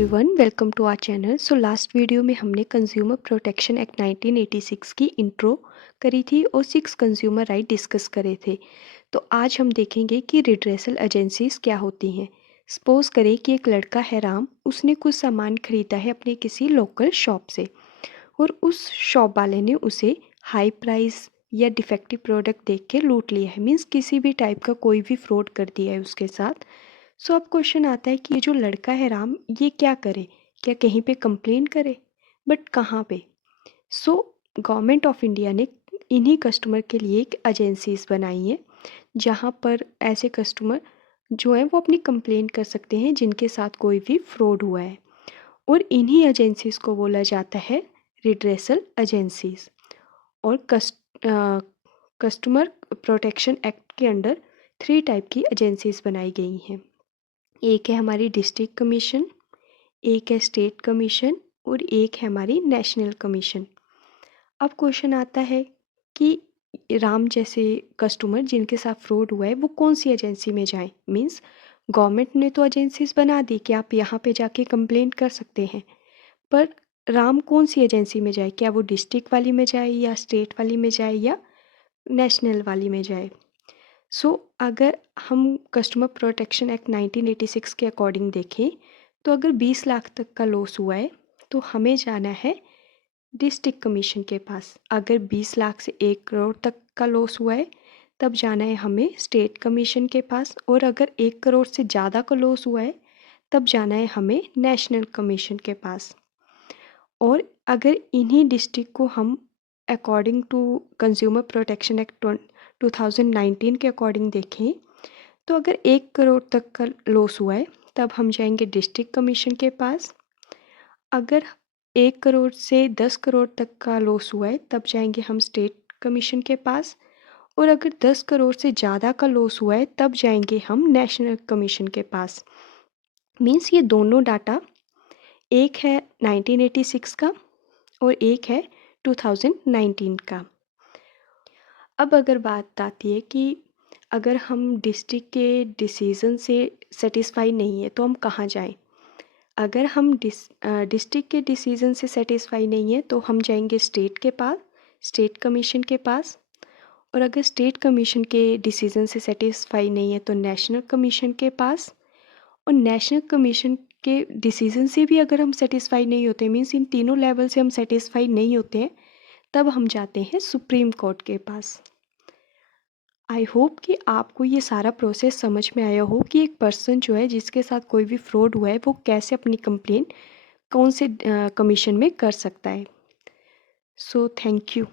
Everyone, welcome to our channel. So last video में हमने consumer protection act 1986 की intro करी थी और 6 कंज्यूमर राइट डिस्कस करे थे। तो आज हम देखेंगे कि रिड्रेसल एजेंसीज क्या होती हैं। सपोज करें कि एक लड़का है राम, उसने कुछ सामान खरीदा है अपने किसी लोकल शॉप से और उस शॉप वाले ने उसे हाई प्राइस या डिफेक्टिव प्रोडक्ट देख के लूट लिया है। मीन्स किसी भी टाइप का कोई भी फ्रॉड कर दिया है उसके साथ। सो अब क्वेश्चन आता है कि ये जो लड़का है राम, ये क्या करे? क्या कहीं पे कंप्लेन करे? बट कहाँ पे? सो गवर्नमेंट ऑफ इंडिया ने इन्हीं कस्टमर के लिए एक एजेंसीज बनाई है, जहाँ पर ऐसे कस्टमर जो हैं वो अपनी कंप्लेन कर सकते हैं जिनके साथ कोई भी फ्रॉड हुआ है। और इन्हीं एजेंसीज को बोला जाता है रिड्रेसल एजेंसीज। और कस्टमर प्रोटेक्शन एक्ट के अंडर 3 टाइप की एजेंसीज बनाई गई हैं। एक है हमारी डिस्ट्रिक्ट कमीशन, एक है स्टेट कमीशन और एक है हमारी नेशनल कमीशन। अब क्वेश्चन आता है कि राम जैसे कस्टमर जिनके साथ फ्रॉड हुआ है वो कौन सी एजेंसी में जाएं? मीन्स गवर्नमेंट ने तो एजेंसीज बना दी कि आप यहाँ पे जाके कंप्लेंट कर सकते हैं, पर राम कौन सी एजेंसी में जाए? क्या वो डिस्ट्रिक्ट वाली में जाए या स्टेट वाली में जाए या नेशनल वाली में जाए? अगर हम कस्टमर प्रोटेक्शन एक्ट 1986 के अकॉर्डिंग देखें, तो अगर 20 लाख तक का लॉस हुआ है तो हमें जाना है डिस्ट्रिक्ट कमीशन के पास। अगर 20 लाख से 1 करोड़ तक का लॉस हुआ है तब जाना है हमें स्टेट कमीशन के पास। और अगर 1 करोड़ से ज़्यादा का लॉस हुआ है तब जाना है हमें नेशनल कमीशन के पास। और अगर इन्हीं डिस्ट्रिक्ट को हम according to consumer protection act 2019 के अकॉर्डिंग देखें, तो अगर 1 करोड़ तक का लॉस हुआ है तब हम जाएंगे डिस्ट्रिक्ट कमीशन के पास। अगर 1 करोड़ से 10 करोड़ तक का लॉस हुआ है तब जाएंगे हम स्टेट कमीशन के पास। और अगर 10 करोड़ से ज़्यादा का लॉस हुआ है तब जाएंगे हम नेशनल कमीशन के पास। मीन्स ये दोनों डाटा, एक है 1986 का और एक है 2019 का। अब अगर बात आती है कि अगर हम डिस्ट्रिक्ट के डिसीज़न से सेटिस्फाई नहीं है तो हम कहाँ जाएं? अगर हम डिस्ट्रिक्ट के डिसीज़न से सेटिस्फाई नहीं है तो हम जाएंगे स्टेट के पास, स्टेट कमीशन के पास। और अगर स्टेट कमीशन के डिसीज़न से सेटिस्फाई नहीं है तो नेशनल कमीशन के पास। और नेशनल कमीशन के डिसीज़न से भी अगर हम सेटिस्फाई नहीं होते, मीन्स इन तीनों लेवल से हम सेटिस्फाई नहीं होते हैं, तब हम जाते हैं सुप्रीम कोर्ट के पास। आई होप कि आपको ये सारा प्रोसेस समझ में आया हो कि एक पर्सन जो है जिसके साथ कोई भी फ्रॉड हुआ है वो कैसे अपनी कंप्लेन कौन से कमीशन में कर सकता है। So thank you.